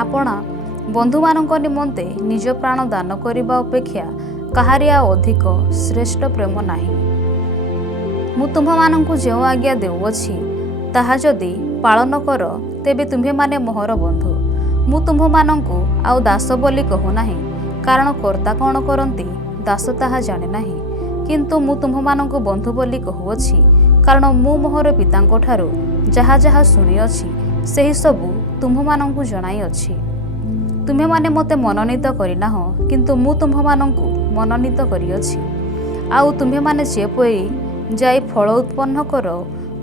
ଆପଣା ବନ୍ଧୁମାନଙ୍କ ନିମନ୍ତେ ନିଜ ପ୍ରାଣ ଦାନ କରିବା ଅପେକ୍ଷା କାହାରି ଆଉ ଅଧିକ ଶ୍ରେଷ୍ଠ ପ୍ରେମ ନାହିଁ। ମୁଁ ତୁମ୍ଭମାନଙ୍କୁ ଯେଉଁ ଆଜ୍ଞା ଦେଉଅଛି, ତାହା ଯଦି ପାଳନ କର, ତେବେ ତୁମ୍ଭେମାନେ ମୋହର ବନ୍ଧୁ। ମୁଁ ତୁମ୍ଭମାନଙ୍କୁ ଆଉ ଦାସ ବୋଲି କହୁନାହିଁ, କାରଣ କର୍ତ୍ତା କ'ଣ କରନ୍ତି ଦାସ ତାହା ଜାଣେ ନାହିଁ। କିନ୍ତୁ ମୁଁ ତୁମ୍ଭମାନଙ୍କୁ ବନ୍ଧୁ ବୋଲି କହୁଅଛି, କାରଣ ମୁଁ ମୋହର ପିତାଙ୍କଠାରୁ ଯାହା ଯାହା ଶୁଣିଅଛି, ସେହି ସବୁ ତୁମ୍ଭମାନଙ୍କୁ ଜଣାଇଅଛି। ତୁମ୍ଭେମାନେ ମୋତେ ମନୋନୀତ କରିନାହଁ, କିନ୍ତୁ ମୁଁ ତୁମ୍ଭମାନଙ୍କୁ ମନୋନୀତ କରିଅଛି। ଆଉ ତୁମ୍ଭେମାନେ ଯେପରି ଯାଇ ଫଳ ଉତ୍ପନ୍ନ କର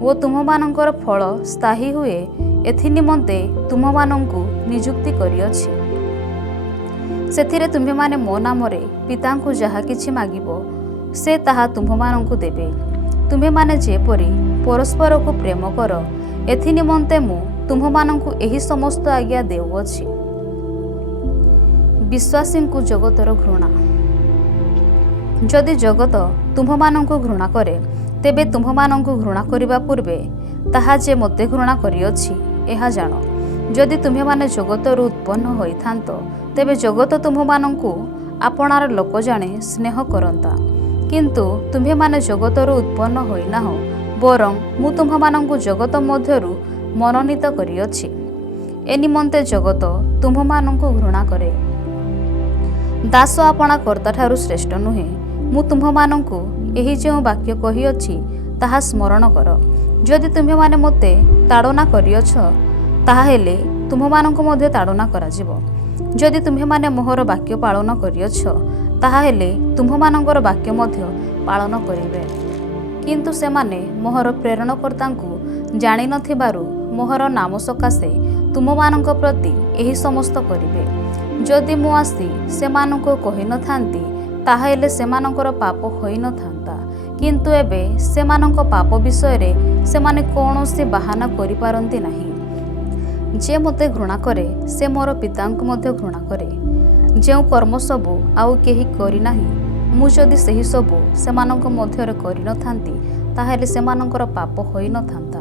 ଓ ତୁମ୍ଭମାନଙ୍କର ଫଳ ସ୍ଥାୟୀ ହୁଏ, ଏଥି ନିମନ୍ତେ ତୁମ୍ଭମାନଙ୍କୁ ନିଯୁକ୍ତି କରିଅଛି। ସେଥିରେ ତୁମ୍ଭେମାନେ ମୋ ନାମରେ ପିତାଙ୍କୁ ଯାହା କିଛି ମାଗିବ, ସେ ତାହା ତୁମ୍ଭମାନଙ୍କୁ ଦେବେ। ତୁମ୍ଭେମାନେ ଯେପରି ପରସ୍ପରକୁ ପ୍ରେମ କର, ଏଥି ନିମନ୍ତେ ମୁଁ ତୁମ୍ଭମାନଙ୍କୁ ଏହି ସମସ୍ତ ଆଜ୍ଞା ଦେଉଅଛି। ବିଶ୍ୱାସୀଙ୍କୁ ଜଗତର ଘୃଣା। ଯଦି ଜଗତ ତୁମ୍ଭମାନଙ୍କୁ ଘୃଣା କରେ, ତେବେ ତୁମ୍ଭମାନଙ୍କୁ ଘୃଣା କରିବା ପୂର୍ବେ ତାହା ଯେ ମୋତେ ଘୃଣା କରିଅଛି, ଏହା ଜାଣ। ଯଦି ତୁମ୍ଭେମାନେ ଜଗତରୁ ଉତ୍ପନ୍ନ ହୋଇଥାନ୍ତ, ତେବେ ଜଗତ ତୁମ୍ଭମାନଙ୍କୁ ଆପଣାର ଲୋକ ଜାଣି ସ୍ନେହ କରନ୍ତା। କିନ୍ତୁ ତୁମ୍ଭେମାନେ ଜଗତରୁ ଉତ୍ପନ୍ନ ହୋଇନାହଁ, ବରଂ ମୁଁ ତୁମ୍ଭମାନଙ୍କୁ ଜଗତ ମଧ୍ୟରୁ ମନୋନୀତ କରିଅଛି। ଏ ନିମନ୍ତେ ଜଗତ ତୁମ୍ଭମାନଙ୍କୁ ଘୃଣା କରେ। ଦାସ ଆପଣା କର୍ତ୍ତାଠାରୁ ଶ୍ରେଷ୍ଠ ନୁହେଁ। ମୁଁ ତୁମ୍ଭମାନଙ୍କୁ ଏହି ଯେଉଁ ବାକ୍ୟ କହିଅଛି, ତାହା ସ୍ମରଣ କର। ଯଦି ତୁମ୍ଭେମାନେ ମୋତେ ତାଡ଼ନା କରିଅଛ, ତାହାହେଲେ ତୁମ୍ଭମାନଙ୍କୁ ମଧ୍ୟ ତାଡ଼ନା କରାଯିବ। ଯଦି ତୁମ୍ଭେମାନେ ମୋହର ବାକ୍ୟ ପାଳନ କରିଅଛ, ତାହାହେଲେ ତୁମ୍ଭମାନଙ୍କର ବାକ୍ୟ ମଧ୍ୟ ପାଳନ କରିବେ। କିନ୍ତୁ ସେମାନେ ମୋହର ପ୍ରେରଣକର୍ତ୍ତାଙ୍କୁ ଜାଣିନଥିବାରୁ ମୋହର ନାମ ସକାଶେ ତୁମମାନଙ୍କ ପ୍ରତି ଏହି ସମସ୍ତ କରିବେ। ଯଦି ମୁଁ ଆସି ସେମାନଙ୍କୁ କହିନଥାନ୍ତି, ତାହାହେଲେ ସେମାନଙ୍କର ପାପ ହୋଇନଥାନ୍ତା। କିନ୍ତୁ ଏବେ ସେମାନଙ୍କ ପାପ ବିଷୟରେ ସେମାନେ କୌଣସି ବାହାନା କରିପାରନ୍ତି ନାହିଁ। ଯେ ମୋତେ ଘୃଣା କରେ, ସେ ମୋର ପିତାଙ୍କୁ ମଧ୍ୟ ଘୃଣା କରେ। ଯେଉଁ କର୍ମ ସବୁ ଆଉ କେହି କରିନାହିଁ, ମୁଁ ଯଦି ସେହି ସବୁ ସେମାନଙ୍କ ମଧ୍ୟରେ କରିନଥାନ୍ତି, ତାହେଲେ ସେମାନଙ୍କର ପାପ ହୋଇନଥାନ୍ତା।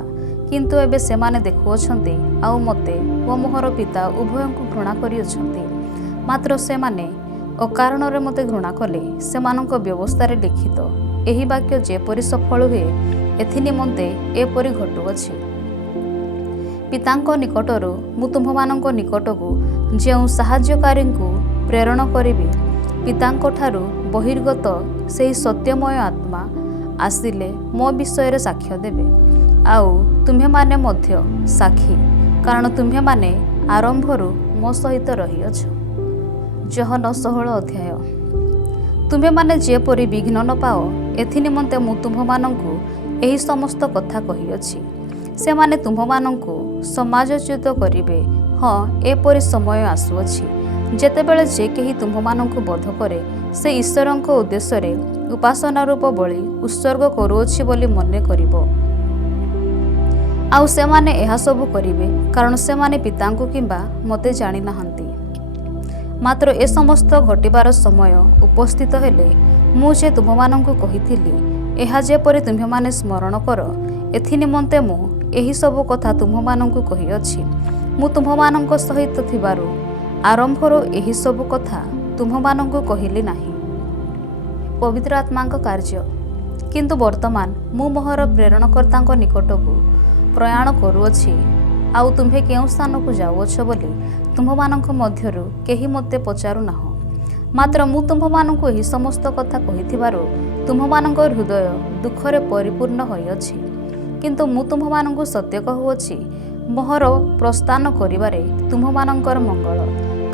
କିନ୍ତୁ ଏବେ ସେମାନେ ଦେଖୁଅଛନ୍ତି, ଆଉ ମୋତେ ଓ ମୋହର ପିତା ଉଭୟଙ୍କୁ ଘୃଣା କରିଅଛନ୍ତି। ମାତ୍ର ସେମାନେ ଅକାରଣରେ ମୋତେ ଘୃଣା କଲେ। ସେମାନଙ୍କ ବ୍ୟବସ୍ଥାରେ ଲିଖିତ ଏହି ବାକ୍ୟ ଯେପରି ସଫଳ ହୁଏ, ଏଥି ନିମନ୍ତେ ଏପରି ଘଟୁଅଛି। ପିତାଙ୍କ ନିକଟରୁ ମୁଁ ତୁମ୍ଭମାନଙ୍କ ନିକଟକୁ ଯେଉଁ ସାହାଯ୍ୟକାରୀଙ୍କୁ ପ୍ରେରଣ କରିବି, ପିତାଙ୍କଠାରୁ ବହିର୍ଗତ ସେହି ସତ୍ୟମୟ ଆତ୍ମା ଆସିଲେ ମୋ ବିଷୟରେ ସାକ୍ଷ୍ୟ ଦେବେ। ଆଉ ତୁମ୍ଭେମାନେ ମଧ୍ୟ ସାକ୍ଷୀ, କାରଣ ତୁମ୍ଭେମାନେ ଆରମ୍ଭରୁ ମୋ ସହିତ ରହିଅଛ। ଯୋହନ 16 ଅଧ୍ୟାୟ। ତୁମ୍ଭେମାନେ ଯେପରି ବିଘ୍ନ ନ ପାଅ, ଏଥି ନିମନ୍ତେ ମୁଁ ତୁମ୍ଭମାନଙ୍କୁ ଏହି ସମସ୍ତ କଥା କହିଅଛି। ସେମାନେ ତୁମ୍ଭମାନଙ୍କୁ ସମାଜଚ୍ୟୁତ କରିବେ। ହଁ, ଏପରି ସମୟ ଆସୁଅଛି, ଯେତେବେଳେ ଯେ କେହି ତୁମ୍ଭମାନଙ୍କୁ ବଧ କରେ, ସେ ଈଶ୍ୱରଙ୍କ ଉଦ୍ଦେଶ୍ୟରେ ଉପାସନା ରୂପ ବଳି ଉତ୍ସର୍ଗ କରୁଅଛି ବୋଲି ମନେ କରିବ। ଆଉ ସେମାନେ ଏହା ସବୁ କରିବେ, କାରଣ ସେମାନେ ପିତାଙ୍କୁ କିମ୍ବା ମୋତେ ଜାଣିନାହାନ୍ତି। ମାତ୍ର ଏ ସମସ୍ତ ଘଟିବାର ସମୟ ଉପସ୍ଥିତ ହେଲେ ମୁଁ ଯେ ତୁମ୍ଭମାନଙ୍କୁ କହିଥିଲି, ଏହା ଯେପରି ତୁମ୍ଭେମାନେ ସ୍ମରଣ କର, ଏଥି ନିମନ୍ତେ ମୁଁ ଏହି ସବୁ କଥା ତୁମ୍ଭମାନଙ୍କୁ କହିଅଛି। ମୁଁ ତୁମ୍ଭମାନଙ୍କ ସହିତ ଥିବାରୁ ଆରମ୍ଭରୁ ଏହି ସବୁ କଥା ତୁମ୍ଭମାନଙ୍କୁ କହିଲି ନାହିଁ। ପବିତ୍ର ଆତ୍ମାଙ୍କ କାର୍ଯ୍ୟ। କିନ୍ତୁ ବର୍ତ୍ତମାନ ମୁଁ ମୋହର ପ୍ରେରଣକର୍ତ୍ତାଙ୍କ ନିକଟକୁ ପ୍ରୟାଣ କରୁଅଛି। ଆଉ ତୁମ୍ଭେ କେଉଁ ସ୍ଥାନକୁ ଯାଉଅଛ ବୋଲି ତୁମ୍ଭମାନଙ୍କ ମଧ୍ୟରୁ କେହି ମୋତେ ପଚାରୁନାହଁ। ମାତ୍ର ମୁଁ ତୁମ୍ଭମାନଙ୍କୁ ଏହି ସମସ୍ତ କଥା କହିଥିବାରୁ ତୁମ୍ଭମାନଙ୍କ ହୃଦୟ ଦୁଃଖରେ ପରିପୂର୍ଣ୍ଣ ହୋଇଅଛି। କିନ୍ତୁ ମୁଁ ତୁମ୍ଭମାନଙ୍କୁ ସତ୍ୟ କହୁଅଛି, ମୋହର ପ୍ରସ୍ଥାନ କରିବାରେ ତୁମ୍ଭମାନଙ୍କର ମଙ୍ଗଳ,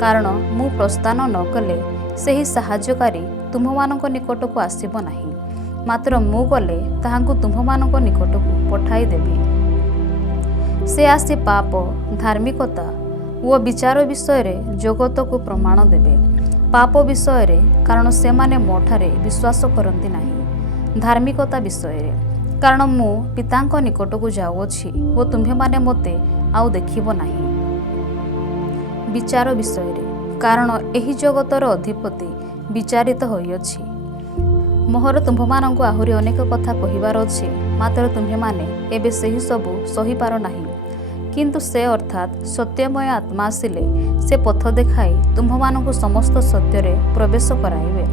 କାରଣ ମୁଁ ପ୍ରସ୍ଥାନ ନ କଲେ ସେହି ସାହାଯ୍ୟକାରୀ ତୁମ୍ଭମାନଙ୍କ ନିକଟକୁ ଆସିବ ନାହିଁ, ମାତ୍ର ମୁଁ ଗଲେ ତାହାଙ୍କୁ ତୁମ୍ଭମାନଙ୍କ ନିକଟକୁ ପଠାଇଦେବି। ସେ ଆସି ପାପ, ଧାର୍ମିକତା ଓ ବିଚାର ବିଷୟରେ ଜଗତକୁ ପ୍ରମାଣ ଦେବେ। ପାପ ବିଷୟରେ, କାରଣ ସେମାନେ ମୋ ଠାରେ ବିଶ୍ୱାସ କରନ୍ତି ନାହିଁ। ଧାର୍ମିକତା ବିଷୟରେ, କାରଣ ମୁଁ ପିତାଙ୍କ ନିକଟକୁ ଯାଉଅଛି ଓ ତୁମ୍ଭେମାନେ ମୋତେ ଆଉ ଦେଖିବ ନାହିଁ। ବିଚାର ବିଷୟରେ, କାରଣ ଏହି ଜଗତର ଅଧିପତି ବିଚାରିତ ହୋଇଅଛି। ମୋହର ତୁମ୍ଭମାନଙ୍କୁ ଆହୁରି ଅନେକ କଥା କହିବାର ଅଛି, ମାତ୍ର ତୁମ୍ଭେମାନେ ଏବେ ସେହି ସବୁ ସହିପାର ନାହିଁ। କିନ୍ତୁ ସେ ଅର୍ଥାତ୍ ସତ୍ୟମୟ ଆତ୍ମା ଆସିଲେ ସେ ପଥ ଦେଖାଇ ତୁମ୍ଭମାନଙ୍କୁ ସମସ୍ତ ସତ୍ୟରେ ପ୍ରବେଶ କରାଇବେ,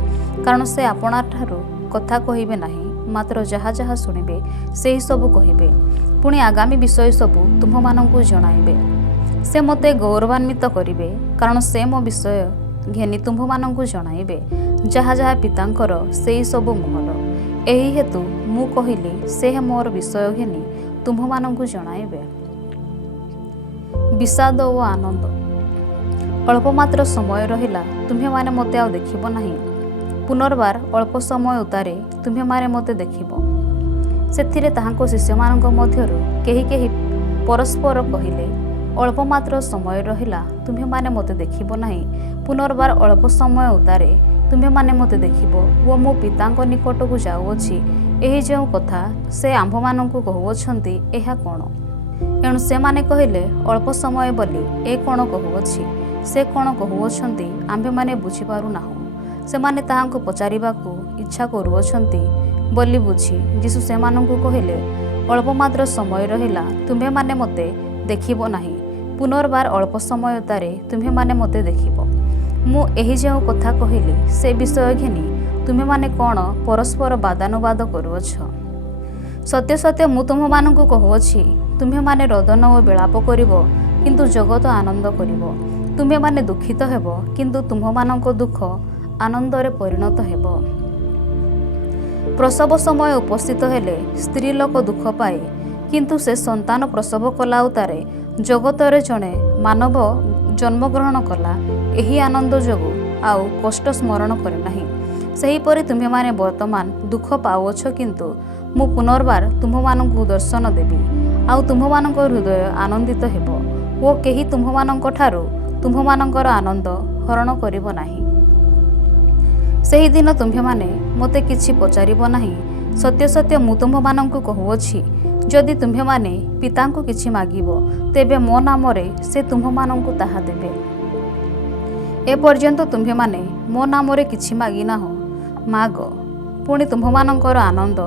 କାରଣ ସେ ଆପଣାଠାରୁ କଥା କହିବେ ନାହିଁ, ମାତ୍ର ଯାହା ଯାହା ଶୁଣିବେ ସେହି ସବୁ କହିବେ, ପୁଣି ଆଗାମୀ ବିଷୟ ସବୁ ତୁମ୍ଭମାନଙ୍କୁ ଜଣାଇବେ। ସେ ମୋତେ ଗୌରବାନ୍ୱିତ କରିବେ, କାରଣ ସେ ମୋ ବିଷୟ ଘେନି ତୁମ୍ଭମାନଙ୍କୁ ଜଣାଇବେ। ଯାହା ଯାହା ପିତାଙ୍କର ସେହି ସବୁ ମୋହର। ଏହି ହେତୁ ମୁଁ କହିଲି, ସେ ମୋର ବିଷୟ ଘେନି ତୁମ୍ଭମାନଙ୍କୁ ଜଣାଇବେ। ବିଷାଦ ଓ ଆନନ୍ଦ। ଅଳ୍ପ ମାତ୍ର ସମୟ ରହିଲା, ତୁମ୍ଭେମାନେ ମୋତେ ଆଉ ଦେଖିବ ନାହିଁ। ପୁନର୍ବାର ଅଳ୍ପ ସମୟ ଉତ୍ତାରେ ତୁମ୍ଭେମାନେ ମୋତେ ଦେଖିବ। ସେଥିରେ ତାହାଙ୍କ ଶିଷ୍ୟମାନଙ୍କ ମଧ୍ୟରୁ କେହି କେହି ପରସ୍ପର କହିଲେ, ଅଳ୍ପ ମାତ୍ର ସମୟ ରହିଲା, ତୁମ୍ଭେମାନେ ମୋତେ ଦେଖିବ ନାହିଁ। ପୁନର୍ବାର ଅଳ୍ପ ସମୟ ଉତ୍ତାରେ ତୁମ୍ଭେମାନେ ମୋତେ ଦେଖିବ ଓ ମୁଁ ପିତାଙ୍କ ନିକଟକୁ ଯାଉଅଛି। ଏହି ଯେଉଁ କଥା ସେ ଆମ୍ଭମାନଙ୍କୁ କହୁଅଛନ୍ତି, ଏହା କ'ଣ? ଏଣୁ ସେମାନେ କହିଲେ, ଅଳ୍ପ ସମୟ ବୋଲି ଏ କ'ଣ କହୁଅଛି? ସେ କ'ଣ କହୁଅଛନ୍ତି ଆମ୍ଭେମାନେ ବୁଝିପାରୁନାହୁଁ। ସେମାନେ ତାହାଙ୍କୁ ପଚାରିବାକୁ ଇଚ୍ଛା କରୁଅଛନ୍ତି ବୋଲି ବୁଝି ଯୀଶୁ ସେମାନଙ୍କୁ କହିଲେ, ଅଳ୍ପ ମାତ୍ର ସମୟ ରହିଲା, ତୁମ୍ଭେମାନେ ମୋତେ ଦେଖିବ ନାହିଁ। ପୁନର୍ବାର ଅଳ୍ପ ସମୟ ଉତ୍ତାରେ ତୁମ୍ଭେମାନେ ମୋତେ ଦେଖିବ। ମୁଁ ଏହି ଯେଉଁ କଥା କହିଲି, ସେ ବିଷୟ ଘେନି ତୁମ୍ଭେମାନେ କ'ଣ ପରସ୍ପର ବାଦାନୁବାଦ କରୁଅଛ? ସତ୍ୟ ସତ୍ୟ ମୁଁ ତୁମ୍ଭମାନଙ୍କୁ କହୁଅଛି, ତୁମ୍ଭେମାନେ ରୋଦନ ଓ ବିଳାପ କରିବ, କିନ୍ତୁ ଜଗତ ଆନନ୍ଦ କରିବ। ତୁମ୍ଭେମାନେ ଦୁଃଖିତ ହେବ, କିନ୍ତୁ ତୁମ୍ଭମାନଙ୍କ ଦୁଃଖ ଆନନ୍ଦରେ ପରିଣତ ହେବ। ପ୍ରସବ ସମୟ ଉପସ୍ଥିତ ହେଲେ ସ୍ତ୍ରୀ ଲୋକ ଦୁଃଖ ପାଏ, କିନ୍ତୁ ସେ ସନ୍ତାନ ପ୍ରସବ କଲା ଉତ୍ତାରେ ଜଗତରେ ଜଣେ ମାନବ ଜନ୍ମଗ୍ରହଣ କଲା, ଏହି ଆନନ୍ଦ ଯୋଗୁଁ ଆଉ କଷ୍ଟ ସ୍ମରଣ କରେ ନାହିଁ। ସେହିପରି ତୁମ୍ଭେମାନେ ବର୍ତ୍ତମାନ ଦୁଃଖ ପାଉଅଛ, କିନ୍ତୁ ମୁଁ ପୁନର୍ବାର ତୁମ୍ଭମାନଙ୍କୁ ଦର୍ଶନ ଦେବି, ଆଉ ତୁମ୍ଭମାନଙ୍କ ହୃଦୟ ଆନନ୍ଦିତ ହେବ ଓ କେହି ତୁମ୍ଭମାନଙ୍କଠାରୁ ତୁମ୍ଭମାନଙ୍କର ଆନନ୍ଦ ହରଣ କରିବ ନାହିଁ। ସେହିଦିନ ତୁମ୍ଭେମାନେ ମୋତେ କିଛି ପଚାରିବ ନାହିଁ। ସତ୍ୟ ସତ୍ୟ ମୁଁ ତୁମ୍ଭମାନଙ୍କୁ କହୁଅଛି, ଯଦି ତୁମ୍ଭେମାନେ ପିତାଙ୍କୁ କିଛି ମାଗିବ, ତେବେ ମୋ ନାମରେ ସେ ତୁମ୍ଭମାନଙ୍କୁ ତାହା ଦେବେ। ଏପର୍ଯ୍ୟନ୍ତ ତୁମ୍ଭେମାନେ ମୋ ନାମରେ କିଛି ମାଗିନାହଁ। ମାଗ, ପୁଣି ତୁମ୍ଭମାନଙ୍କର ଆନନ୍ଦ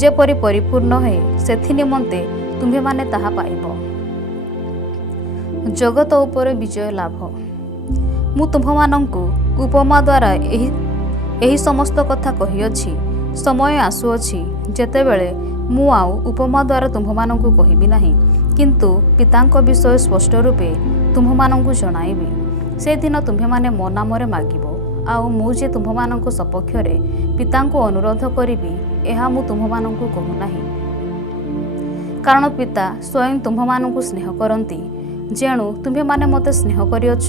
ଯେପରି ପରିପୂର୍ଣ୍ଣ ହୁଏ, ସେଥି ନିମନ୍ତେ ତୁମ୍ଭେମାନେ ତାହା ପାଇବ। ଜଗତ ଉପରେ ବିଜୟ ଲାଭ। ମୁଁ ତୁମ୍ଭମାନଙ୍କୁ ଉପମା ଦ୍ୱାରା ଏହି ସମସ୍ତ କଥା କହିଅଛି। ସମୟ ଆସୁଅଛି ଯେତେବେଳେ ମୁଁ ଆଉ ଉପମା ଦ୍ୱାରା ତୁମ୍ଭମାନଙ୍କୁ କହିବି ନାହିଁ, କିନ୍ତୁ ପିତାଙ୍କ ବିଷୟ ସ୍ପଷ୍ଟ ରୂପେ ତୁମ୍ଭମାନଙ୍କୁ ଜଣାଇବି। ସେଦିନ ତୁମ୍ଭେମାନେ ମୋ ନାମରେ ମାଗିବ, ଆଉ ମୁଁ ଯେ ତୁମ୍ଭମାନଙ୍କ ସପକ୍ଷରେ ପିତାଙ୍କୁ ଅନୁରୋଧ କରିବି, ଏହା ମୁଁ ତୁମ୍ଭମାନଙ୍କୁ କହୁନାହିଁ। କାରଣ ପିତା ସ୍ୱୟଂ ତୁମ୍ଭମାନଙ୍କୁ ସ୍ନେହ କରନ୍ତି, ଯେଣୁ ତୁମ୍ଭେମାନେ ମୋତେ ସ୍ନେହ କରିଅଛ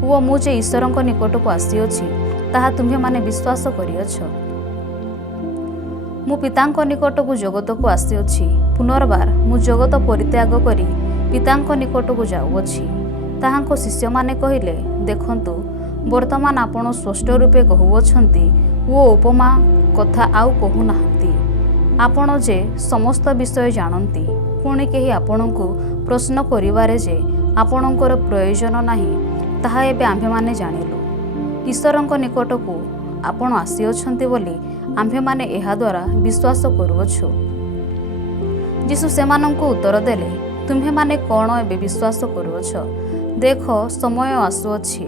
ଓ ମୁଁ ଯେ ଈଶ୍ୱରଙ୍କ ନିକଟକୁ ଆସିଅଛି, ତାହା ତୁମ୍ଭେମାନେ ବିଶ୍ୱାସ କରିଅଛ। ମୁଁ ପିତାଙ୍କ ନିକଟକୁ ଜଗତକୁ ଆସିଅଛି। ପୁନର୍ବାର ମୁଁ ଜଗତ ପରିତ୍ୟାଗ କରି ପିତାଙ୍କ ନିକଟକୁ ଯାଉଅଛି। ତାହାଙ୍କ ଶିଷ୍ୟମାନେ କହିଲେ, ଦେଖନ୍ତୁ, ବର୍ତ୍ତମାନ ଆପଣ ସ୍ପଷ୍ଟ ରୂପେ କହୁଅଛନ୍ତି ଓ ଉପମା କଥା ଆଉ କହୁନାହାନ୍ତି। ଆପଣ ଯେ ସମସ୍ତ ବିଷୟ ଜାଣନ୍ତି, ପୁଣି କେହି ଆପଣଙ୍କୁ ପ୍ରଶ୍ନ କରିବାରେ ଯେ ଆପଣଙ୍କର ପ୍ରୟୋଜନ ନାହିଁ, ତାହା ଏବେ ଆମ୍ଭେମାନେ ଜାଣିଲୁ। ଈଶ୍ୱରଙ୍କ ନିକଟକୁ ଆପଣ ଆସିଅଛନ୍ତି ବୋଲି ଆମ୍ଭେମାନେ ଏହାଦ୍ୱାରା ବିଶ୍ୱାସ କରୁଅଛୁ। ଯୀଶୁ ସେମାନଙ୍କୁ ଉତ୍ତର ଦେଲେ, ତୁମ୍ଭେମାନେ କ'ଣ ଏବେ ବିଶ୍ୱାସ କରୁଅଛ? ଦେଖ, ସମୟ ଆସୁଅଛି,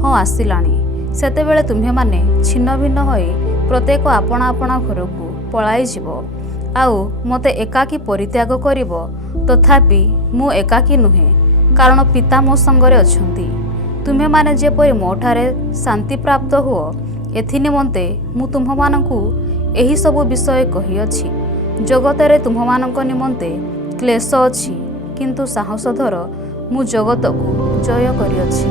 ହଁ ଆସିଲାଣି, ସେତେବେଳେ ତୁମ୍ଭେମାନେ ଛିନ୍ନ ଭିନ୍ନ ହୋଇ ପ୍ରତ୍ୟେକ ଆପଣା ଆପଣା ଘରକୁ ପଳାଇଯିବ, ଆଉ ମୋତେ ଏକାକୀ ପରିତ୍ୟାଗ କରିବ। ତଥାପି ମୁଁ ଏକାକୀ ନୁହେଁ, କାରଣ ପିତା ମୋ ସଙ୍ଗରେ ଅଛନ୍ତି। ତୁମ୍ଭେମାନେ ଯେପରି ମୋଠାରେ ଶାନ୍ତି ପ୍ରାପ୍ତ ହୁଅ, ଏଥି ନିମନ୍ତେ ମୁଁ ତୁମ୍ଭମାନଙ୍କୁ ଏହିସବୁ ବିଷୟ କହିଅଛି। ଜଗତରେ ତୁମ୍ଭମାନଙ୍କ ନିମନ୍ତେ କ୍ଲେଶ ଅଛି, କିନ୍ତୁ ସାହସ ଧର, ମୁଁ ଜଗତକୁ ଜୟ କରିଅଛି।